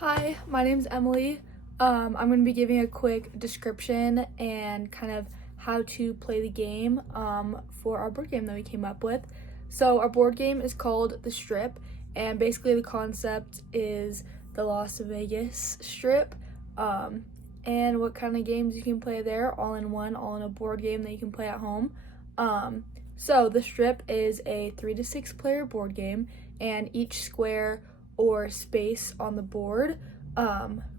Hi, my name's Emily. I'm going to be giving a quick description and kind of how to play the game for our board game that we came up with. So our board game is called The Strip, and basically the concept is the Las Vegas Strip, and what kind of games you can play there, all in one, all in a board game that you can play at home. So The Strip is a 3 to 6 player board game, and each square or space on the board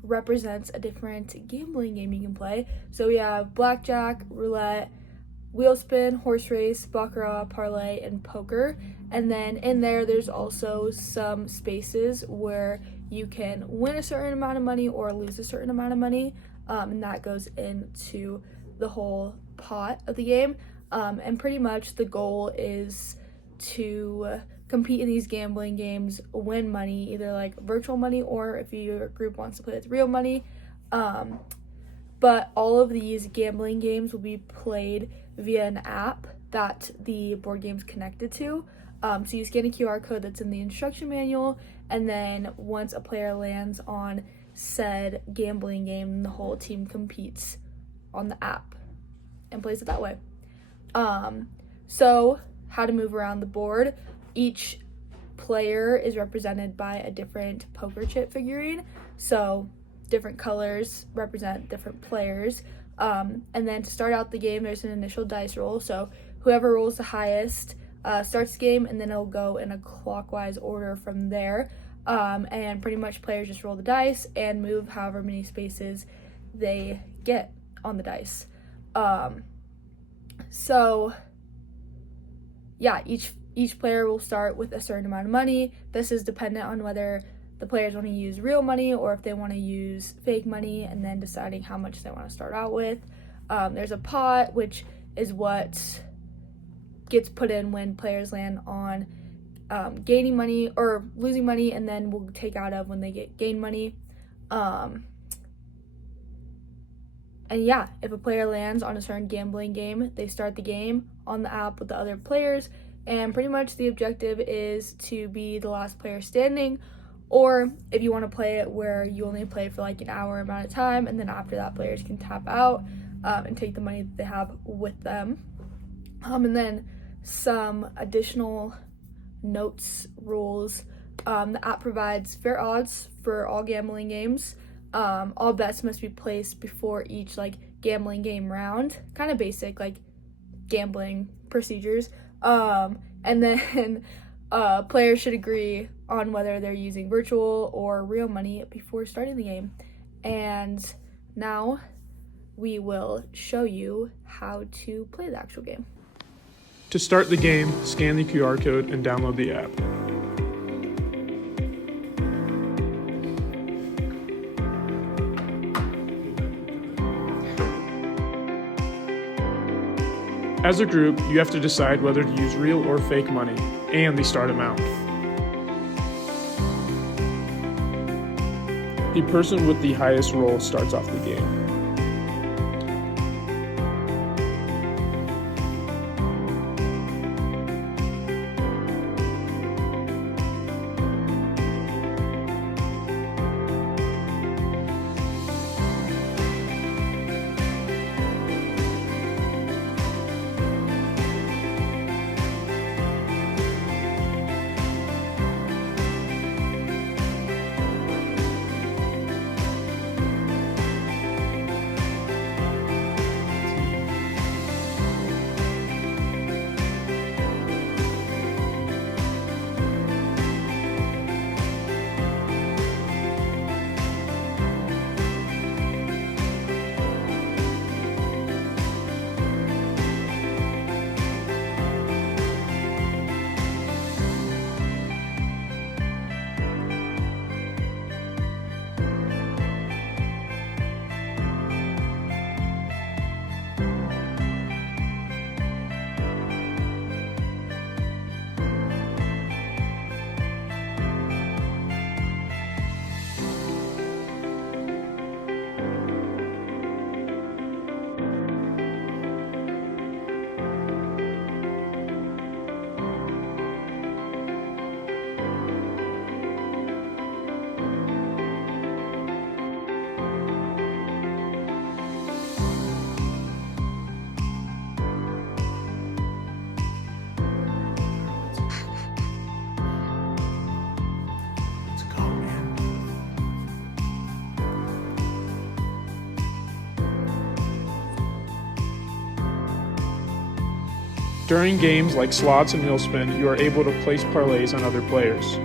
represents a different gambling game you can play. So we have blackjack, roulette, wheel spin, horse race, baccarat, parlay, and poker. And then in there's also some spaces where you can win a certain amount of money or lose a certain amount of money, and that goes into the whole pot of the game. And pretty much the goal is to compete in these gambling games, win money, either like virtual money or if your group wants to play with real money. But all of these gambling games will be played via an app that the board game's connected to. So you scan a QR code that's in the instruction manual, and then once a player lands on said gambling game, the whole team competes on the app and plays it that way. So how to move around the board. Each player is represented by a different poker chip figurine, so different colors represent different players. And then to start out the game, there's an initial dice roll, so whoever rolls the highest starts the game, and then it'll go in a clockwise order from there. And pretty much players just roll the dice and move however many spaces they get on the dice. So yeah, each player will start with a certain amount of money. This is dependent on whether the players want to use real money or if they want to use fake money, and then deciding how much they want to start out with. There's a pot, which is what gets put in when players land on gaining money or losing money, and then we'll take out of when they gain money. And yeah, if a player lands on a certain gambling game, they start the game on the app with the other players, and pretty much the objective is to be the last player standing, or if you want to play it where you only play for like an hour amount of time, and then after that players can tap out and take the money that they have with them. And then some additional notes, rules. The app provides fair odds for all gambling games. All bets must be placed before each like gambling game round, kind of basic like gambling procedures. And then players should agree on whether they're using virtual or real money before starting the game. And now we will show you how to play the actual game. To start the game, scan the QR code and download the app. As a group, you have to decide whether to use real or fake money, and the start amount. The person with the highest roll starts off the game. During games like slots and wheel spin, you are able to place parlays on other players.